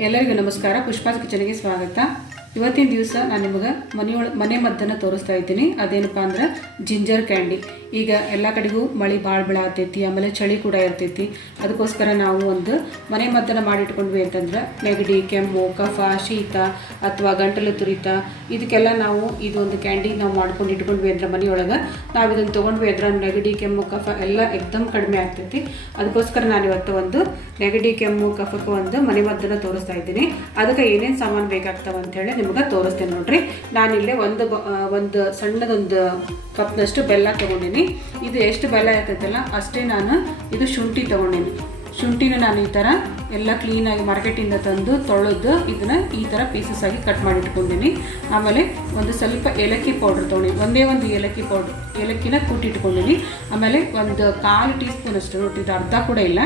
ಎಲ್ಲರಿಗೂ ನಮಸ್ಕಾರ. ಪುಷ್ಪಾಸ್ ಕಿಚನ್ಗೆ ಸ್ವಾಗತ. ಇವತ್ತಿನ ದಿವಸ ನಾನು ನಿಮಗೆ ಮನೆ ಮದ್ದನ್ನು ತೋರಿಸ್ತಾ ಇದ್ದೀನಿ. ಅದೇನಪ್ಪ ಅಂದ್ರೆ ಜಿಂಜರ್ ಕ್ಯಾಂಡಿ. ಈಗ ಎಲ್ಲ ಕಡೆಗೂ ಮಳೆ ಭಾಳ ಬೀಳಾತೈತಿ, ಆಮೇಲೆ ಚಳಿ ಕೂಡ ಇರ್ತೈತಿ. ಅದಕ್ಕೋಸ್ಕರ ನಾವು ಒಂದು ಮನೆ ಮದ್ದನ್ನು ಮಾಡಿಟ್ಕೊಂಡ್ವಿ ಅಂತಂದ್ರೆ ನೆಗಡಿ, ಕೆಮ್ಮು, ಕಫ, ಶೀತ ಅಥವಾ ಗಂಟಲು ತುರಿತ ಇದಕ್ಕೆಲ್ಲ ನಾವು ಇದೊಂದು ಕ್ಯಾಂಡಿ ನಾವು ಮಾಡ್ಕೊಂಡು ಇಟ್ಕೊಂಡ್ವಿ ಅಂದ್ರೆ ಮನೆಯೊಳಗೆ ನಾವು ಇದನ್ನು ತೊಗೊಂಡ್ವಿ ಅಂದ್ರೆ ನೆಗಡಿ, ಕೆಮ್ಮು, ಕಫ ಎಲ್ಲ ಎಕ್ದಮ್ ಕಡಿಮೆ ಆಗ್ತೈತಿ. ಅದಕ್ಕೋಸ್ಕರ ನಾನು ಇವತ್ತು ಒಂದು ನೆಗಡಿ, ಕೆಮ್ಮು, ಕಫಕ್ಕೆ ಒಂದು ಮನೆ ಮದ್ದನ್ನು ತೋರಿಸ್ತಾ ಇದ್ದೀನಿ. ಅದಕ್ಕೆ ಏನೇನು ಸಾಮಾನು ಬೇಕಾಗ್ತಾವೆ ಅಂತೇಳಿ ನಿಮಗೆ ತೋರಿಸ್ತೇನೆ ನೋಡ್ರಿ. ನಾನಿಲ್ಲೇ ಒಂದು ಸಣ್ಣದೊಂದು ಕಪ್ನಷ್ಟು ಬೆಲ್ಲ ತೊಗೊಂಡಿನಿ. ಇದು ಎಷ್ಟು ಬೆಲ್ಲ ಇರ್ತೈತಲ್ಲ ಅಷ್ಟೇ ನಾನು ಇದು ಶುಂಠಿ ತೊಗೊಂಡಿನಿ. ಶುಂಠಿನ ನಾನು ಈ ಥರ ಎಲ್ಲ ಕ್ಲೀನಾಗಿ ಮಾರ್ಕೆಟಿಂದ ತಂದು ತೊಳೆದು ಇದನ್ನು ಈ ಥರ ಪೀಸಸ್ ಆಗಿ ಕಟ್ ಮಾಡಿ ಇಟ್ಕೊಂಡಿನಿ. ಆಮೇಲೆ ಒಂದು ಸ್ವಲ್ಪ ಏಲಕ್ಕಿ ಪೌಡ್ರ್ ತೊಗೊಂಡಿನಿ, ಒಂದೇ ಒಂದು ಏಲಕ್ಕಿ ಪೌಡ್ರ್, ಏಲಕ್ಕಿನ ಕೂಟ್ಟಿಟ್ಕೊಂಡಿನಿ. ಆಮೇಲೆ ಒಂದು 1/4 ಟೀ ಸ್ಪೂನಷ್ಟು, ನೋಡಿ ಇದು ಅರ್ಧ ಕೂಡ ಇಲ್ಲ,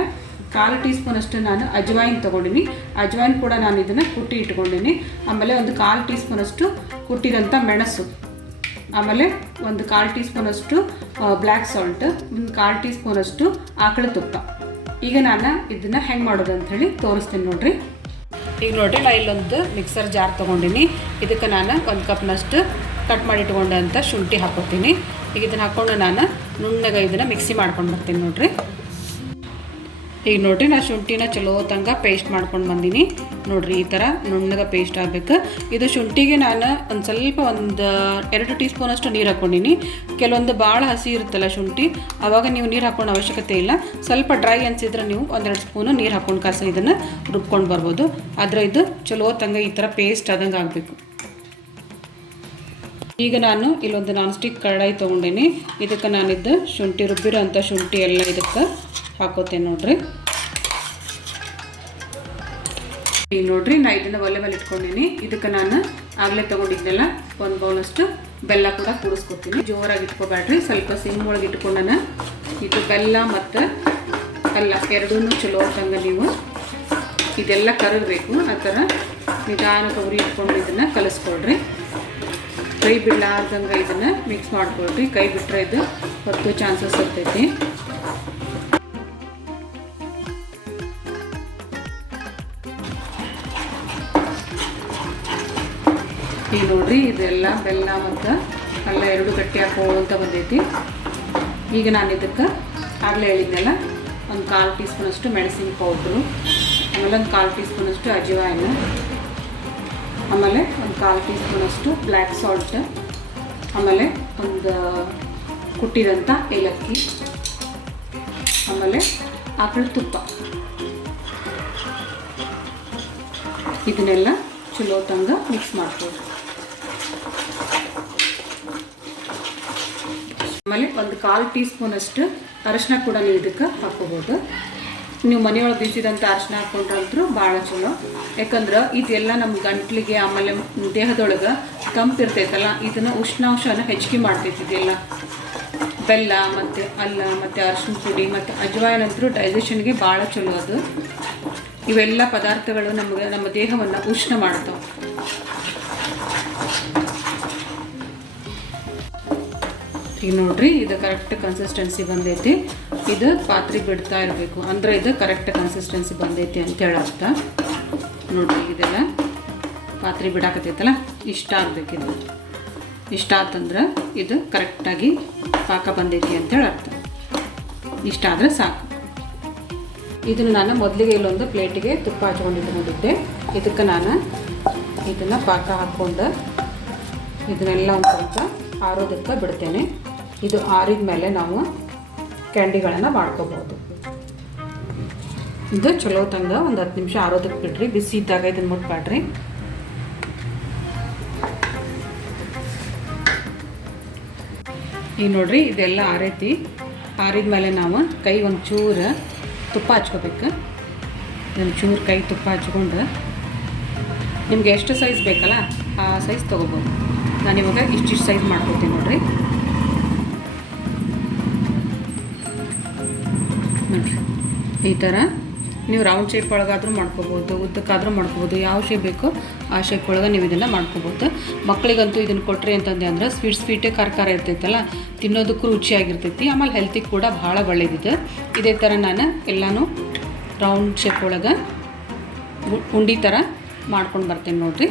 1/4 ಟೀ ಸ್ಪೂನಷ್ಟು ನಾನು ಅಜ್ವೈನ್ ತೊಗೊಂಡಿನಿ. ಅಜ್ವೈನ್ ಕೂಡ ನಾನು ಇದನ್ನು ಕುಟ್ಟಿ ಇಟ್ಕೊಂಡಿನಿ. ಆಮೇಲೆ ಒಂದು 1/4 ಟೀ ಸ್ಪೂನಷ್ಟು ಕುಟ್ಟಿದಂಥ ಮೆಣಸು, ಆಮೇಲೆ ಒಂದು 1/4 ಟೀ ಸ್ಪೂನಷ್ಟು ಬ್ಲ್ಯಾಕ್ ಸಾಲ್ಟ್, ಒಂದು 1/4 ಟೀ ಸ್ಪೂನಷ್ಟು ಆಕಳ ತುಪ್ಪ. ಈಗ ನಾನು ಇದನ್ನು ಹೆಂಗೆ ಮಾಡೋದು ಅಂಥೇಳಿ ತೋರಿಸ್ತೀನಿ ನೋಡಿರಿ. ಈಗ ನೋಡಿರಿ, ನಾನು ಇಲ್ಲೊಂದು ಮಿಕ್ಸರ್ ಜಾರ್ ತೊಗೊಂಡಿನಿ. ಇದಕ್ಕೆ ನಾನು 1 ಕಪ್ನಷ್ಟು ಕಟ್ ಮಾಡಿ ಇಟ್ಕೊಂಡಂಥ ಶುಂಠಿ ಹಾಕ್ಕೊತೀನಿ. ಈಗ ಇದನ್ನು ಹಾಕ್ಕೊಂಡು ನಾನು ನುಣ್ಣಗೆ ಇದನ್ನು ಮಿಕ್ಸಿ ಮಾಡ್ಕೊಂಡು ಬರ್ತೀನಿ ನೋಡಿರಿ. ಈಗ ನೋಡಿರಿ, ನಾನು ಶುಂಠಿನ ಚಲೋ ತಂಗ ಪೇಸ್ಟ್ ಮಾಡ್ಕೊಂಡು ಬಂದೀನಿ ನೋಡಿರಿ. ಈ ಥರ ನುಣ್ಣಗೆ ಪೇಸ್ಟ್ ಆಗಬೇಕು. ಇದು ಶುಂಠಿಗೆ ನಾನು ಒಂದು ಸ್ವಲ್ಪ 2 ಟೀ ಸ್ಪೂನಷ್ಟು ನೀರು ಹಾಕ್ಕೊಂಡಿನಿ. ಕೆಲವೊಂದು ಭಾಳ ಹಸಿ ಇರುತ್ತಲ್ಲ ಶುಂಠಿ, ಆವಾಗ ನೀವು ನೀರು ಹಾಕ್ಕೊಂಡು ಅವಶ್ಯಕತೆ ಇಲ್ಲ. ಸ್ವಲ್ಪ ಡ್ರೈ ಅನಿಸಿದ್ರೆ ನೀವು 1-2 ಸ್ಪೂನು ನೀರು ಹಾಕ್ಕೊಂಡು ಕಾಸ ಇದನ್ನು ರುಬ್ಕೊಂಡು ಬರ್ಬೋದು. ಆದರೆ ಇದು ಚಲೋ ತಂಗ ಈ ಥರ ಪೇಸ್ಟ್ ಆದಂಗೆ ಆಗಬೇಕು. ಈಗ ನಾನು ಇಲ್ಲೊಂದು ನಾನ್ ಸ್ಟಿಕ್ ಕಡಾಯಿ ತೊಗೊಂಡೀನಿ. ಇದಕ್ಕೆ ನಾನಿದ್ದು ಶುಂಠಿ ರುಬ್ಬಿರೋ ಅಂಥ ಶುಂಠಿ ಎಲ್ಲ ಇದಕ್ಕೆ ಹಾಕೋತೇನೆ ನೋಡ್ರಿ. ಈಗ ನೋಡ್ರಿ, ನಾನು ಇದನ್ನು ಒಲೆ ಮೇಲೆ ಇಟ್ಕೊಂಡೀನಿ. ಇದಕ್ಕೆ ನಾನು ಆಗಲೇ ತೊಗೊಂಡಿದ್ದೆಲ್ಲ 1 ಬೌಲಷ್ಟು ಬೆಲ್ಲ ಕೂಡ ಕೂಡಿಸ್ಕೊತೀನಿ. ಜೋರಾಗಿ ಇಟ್ಕೋಬೇಡ್ರಿ, ಸ್ವಲ್ಪ ಸಿಮ್ ಒಳಗೆ ಇಟ್ಕೊಂಡನ. ಇದು ಬೆಲ್ಲ ಮತ್ತು ಅಲ್ಲ ಎರಡೂ ಚಲೋ ತಂಗ ನೀವು ಇದೆಲ್ಲ ಕರಗಬೇಕು. ಆ ಥರ ನಿಧಾನಕ್ಕೆ ಉರಿ ಇಟ್ಕೊಂಡು ಇದನ್ನು ಕಲಿಸ್ಕೊಳ್ರಿ. ಕೈ ಬಿಡಲಾರ್ದಂಗೆ ಇದನ್ನು ಮಿಕ್ಸ್ ಮಾಡ್ಕೊಳ್ರಿ. ಕೈ ಬಿಟ್ಟರೆ ಇದು ಹೊತ್ತು ಚಾನ್ಸಸ್ ಇರ್ತೈತಿ. ಈಗ ನೋಡ್ರಿ, ಇದೆಲ್ಲ ಬೆಲ್ಲ ಮತ್ತು ಎಲ್ಲ ಎರಡು ಗಟ್ಟಿ ಹಾಕೋಂತ ಬಂದೈತಿ. ಈಗ ನಾನು ಇದಕ್ಕೆ ಆಗಲೇ ಹೇಳಿದ್ನೆಲ್ಲ ಒಂದು 1/4 ಟೀ ಸ್ಪೂನಷ್ಟು ಮೆಣಸಿನ ಪೌಡ್ರು, ಆಮೇಲೆ ಒಂದು 1/4 ಟೀ ಸ್ಪೂನಷ್ಟು ಅಜ್ವೈನು, ಆಮೇಲೆ ಒಂದು 1/4 ಟೀ ಸ್ಪೂನಷ್ಟು ಬ್ಲ್ಯಾಕ್ ಸಾಲ್ಟ್, ಆಮೇಲೆ ಒಂದು ಕುಟ್ಟಿದಂಥ ಏಲಕ್ಕಿ, ಆಮೇಲೆ ಆಕಳ ತುಪ್ಪ. ಇದನ್ನೆಲ್ಲ ಚಲೋ ತಂಗ ಮಿಕ್ಸ್ ಮಾಡ್ಕೊಳ್ಳಿ. ಆಮೇಲೆ ಒಂದು 1/4 ಟೀ ಸ್ಪೂನಷ್ಟು ಅರಿಶಿನ ಕೂಡ ನೀವು ಇದಕ್ಕೆ ಹಾಕ್ಕೋಬೋದು. ನೀವು ಮನೆಯೊಳಗೆ ಬೀಸಿದಂಥ ಅರಿಶಿನ ಹಾಕ್ಕೊಂಡ್ರಂತೂ ಭಾಳ ಚಲೋ. ಯಾಕಂದ್ರೆ ಇದೆಲ್ಲ ನಮ್ಮ ಗಂಟ್ಲಿಗೆ ಆಮೇಲೆ ದೇಹದೊಳಗೆ ತಂಪಿರ್ತೈತಲ್ಲ, ಇದನ್ನು ಉಷ್ಣಾಂಶನ ಹೆಚ್ಚಿಗೆ ಮಾಡ್ತೈತಿ. ಇದೆಲ್ಲ ಬೆಲ್ಲ ಮತ್ತು ಅಲ್ಲ ಮತ್ತು ಅರಿಶಿನ ಪುಡಿ ಮತ್ತು ಅಜ್ವೈನ್ ಅಂತೂ ಡೈಜೆಷನ್ಗೆ ಭಾಳ ಚಲೋ. ಅದು ಇವೆಲ್ಲ ಪದಾರ್ಥಗಳು ನಮ್ಮ ದೇಹವನ್ನು ಉಷ್ಣ ಮಾಡ್ತಾವೆ. ಈಗ ನೋಡ್ರಿ, ಇದು ಕರೆಕ್ಟ್ ಕನ್ಸಿಸ್ಟೆನ್ಸಿ ಬಂದೈತಿ. ಇದು ಪಾತ್ರೆ ಬಿಡ್ತಾ ಇರಬೇಕು, ಅಂದರೆ ಇದು ಕರೆಕ್ಟ್ ಕನ್ಸಿಸ್ಟೆನ್ಸಿ ಬಂದೈತಿ ಅಂತ ಹೇಳತ್ತ. ನೋಡ್ರಿ, ಇದೆಲ್ಲ ಪಾತ್ರೆ ಬಿಡಾಕತ್ತೈತಲ್ಲ, ಇಷ್ಟ ಆಗಬೇಕಿದು. ಇಷ್ಟ ಆತಂದ್ರೆ ಇದು ಕರೆಕ್ಟಾಗಿ ಪಾಕ ಬಂದೈತಿ ಅಂತೇಳಿ ಅರ್ಥ. ಇಷ್ಟ ಆದರೆ ಸಾಕು. ಇದನ್ನು ನಾನು ಮೊದಲಿಗೆ ಇಲ್ಲೊಂದು ಪ್ಲೇಟಿಗೆ ತುಪ್ಪ ಹಚ್ಕೊಂಡಿದ್ದೆ. ಇದಕ್ಕೆ ನಾನು ಇದನ್ನು ಪಾಕ ಹಾಕ್ಕೊಂಡು ಇದನ್ನೆಲ್ಲ ಒಂದು ಸ್ವಲ್ಪ ಆರೋದಕ್ಕೆ ಬಿಡ್ತೇನೆ. ಇದು ಆರಿದ ಮೇಲೆ ನಾವು ಕ್ಯಾಂಡಿಗಳನ್ನು ಮಾಡ್ಕೋಬೋದು. ಇದು ಚಲೋ ತಂಗ ಒಂದು 10 ನಿಮಿಷ ಆರೋದಕ್ಕೆ ಬಿಡ್ರಿ. ಬಿಸಿ ಇದ್ದಾಗ ಇದನ್ನು ಮುಟ್ಬೇಡ್ರಿ. ಈಗ ನೋಡ್ರಿ, ಇದೆಲ್ಲ ಆರೈತಿ. ಆರಿದ ಮೇಲೆ ನಾವು ಕೈ ಒಂಚೂರು ತುಪ್ಪ ಹಚ್ಕೋಬೇಕು. ಒಂಚೂರು ಕೈ ತುಪ್ಪ ಹಚ್ಕೊಂಡು ನಿಮ್ಗೆ ಎಷ್ಟು ಸೈಜ್ ಬೇಕಲ್ಲ ಆ ಸೈಜ್ ತೊಗೋಬೋದು. ನಾನಿವಾಗ ಇಷ್ಟಿಷ್ಟು ಸೈಜ್ ಮಾಡ್ಕೊತೀನಿ ನೋಡ್ರಿ. ನೋಡಿರಿ, ಈ ಥರ ನೀವು ರೌಂಡ್ ಶೇಪ್ ಒಳಗಾದರೂ ಮಾಡ್ಕೋಬೋದು, ಉದ್ದಕ್ಕಾದರೂ ಮಾಡ್ಕೋಬೋದು. ಯಾವ ಶೇಪ್ ಬೇಕೋ ಆ ಶೇಪ್ ಒಳಗೆ ನೀವು ಇದನ್ನು ಮಾಡ್ಕೋಬೋದು. ಮಕ್ಕಳಿಗಂತೂ ಇದನ್ನು ಕೊಟ್ಟರೆ ಅಂತಂದೆ ಅಂದ್ರೆ ಸ್ವೀಟೇ ಖಾರ ಇರ್ತೈತಲ್ಲ, ತಿನ್ನೋದಕ್ಕೂ ರುಚಿಯಾಗಿರ್ತೈತಿ. ಆಮೇಲೆ ಹೆಲ್ತಿಗೆ ಕೂಡ ಭಾಳ ಒಳ್ಳೆಯದಿದೆ. ಇದೇ ಥರ ನಾನು ಎಲ್ಲನೂ ರೌಂಡ್ ಶೇಪ್ ಒಳಗೆ ಉಂಡೆ ಥರ ಮಾಡ್ಕೊಂಡು ಬರ್ತೀನಿ ನೋಡಿರಿ.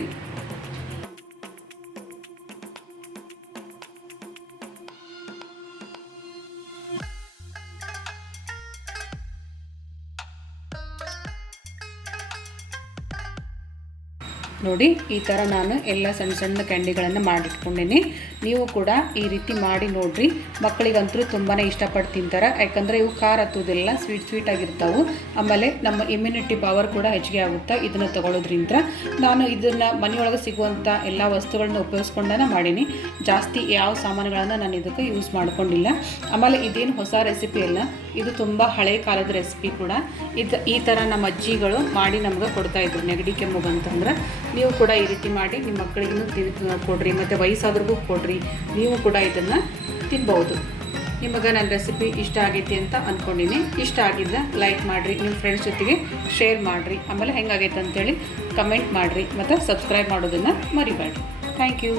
ನೋಡಿ ಈ ಥರ ನಾನು ಎಲ್ಲ ಸಣ್ಣ ಸಣ್ಣ ಕ್ಯಾಂಡಿಗಳನ್ನು ಮಾಡಿಟ್ಕೊಂಡೇನಿ. ನೀವು ಕೂಡ ಈ ರೀತಿ ಮಾಡಿ ನೋಡಿರಿ. ಮಕ್ಕಳಿಗಂತೂ ತುಂಬಾ ಇಷ್ಟಪಟ್ಟು ತಿಂತಾರೆ, ಯಾಕಂದರೆ ಇವು ಖಾರ ಹತ್ತೋದಿಲ್ಲ, ಸ್ವೀಟ್ ಆಗಿರ್ತಾವೆ. ಆಮೇಲೆ ನಮ್ಮ ಇಮ್ಯುನಿಟಿ ಪವರ್ ಕೂಡ ಹೆಚ್ಚಿಗೆ ಆಗುತ್ತೆ ಇದನ್ನು ತೊಗೊಳೋದ್ರಿಂದ. ನಾನು ಇದನ್ನು ಮನೆಯೊಳಗೆ ಸಿಗುವಂಥ ಎಲ್ಲ ವಸ್ತುಗಳನ್ನ ಉಪಯೋಗಿಸ್ಕೊಂಡೇ ಮಾಡೀನಿ. ಜಾಸ್ತಿ ಯಾವ ಸಾಮಾನುಗಳನ್ನು ನಾನು ಇದಕ್ಕೆ ಯೂಸ್ ಮಾಡ್ಕೊಂಡಿಲ್ಲ. ಆಮೇಲೆ ಇದೇನು ಹೊಸ ರೆಸಿಪಿ ಅಲ್ಲ, ಇದು ತುಂಬ ಹಳೆ ಕಾಲದ ರೆಸಿಪಿ ಕೂಡ. ಈ ಥರ ನಮ್ಮ ಅಜ್ಜಿಗಳು ಮಾಡಿ ನಮ್ಗೆ ಕೊಡ್ತಾಯಿದ್ರು ನೆಗಡಿ ಕೆಮ್ಮು ಬಂತಂದ್ರೆ. ನೀವು ಕೂಡ ಈ ರೀತಿ ಮಾಡಿ ನಿಮ್ಮ ಮಕ್ಕಳಿಗೂ ಕೊಡ್ರಿ, ಮತ್ತು ವಯಸ್ಸಾದ್ರಿಗೂ ಕೊಡ್ರಿ. ನೀವು ಕೂಡ ಇದನ್ನು ತಿನ್ಬೋದು. ನಿಮಗೆ ನನ್ನ ರೆಸಿಪಿ ಇಷ್ಟ ಆಗೈತಿ ಅಂತ ಅಂದ್ಕೊಂಡಿನಿ. ಇಷ್ಟ ಆಗಿದ್ದರೆ ಲೈಕ್ ಮಾಡಿರಿ, ನಿಮ್ಮ ಫ್ರೆಂಡ್ಸ್ ಜೊತೆಗೆ ಶೇರ್ ಮಾಡಿರಿ. ಆಮೇಲೆ ಹೆಂಗಾಗೈತೆ ಅಂತೇಳಿ ಕಮೆಂಟ್ ಮಾಡಿರಿ, ಮತ್ತು ಸಬ್ಸ್ಕ್ರೈಬ್ ಮಾಡೋದನ್ನು ಮರಿಬೇಡ್ರಿ. Thank you.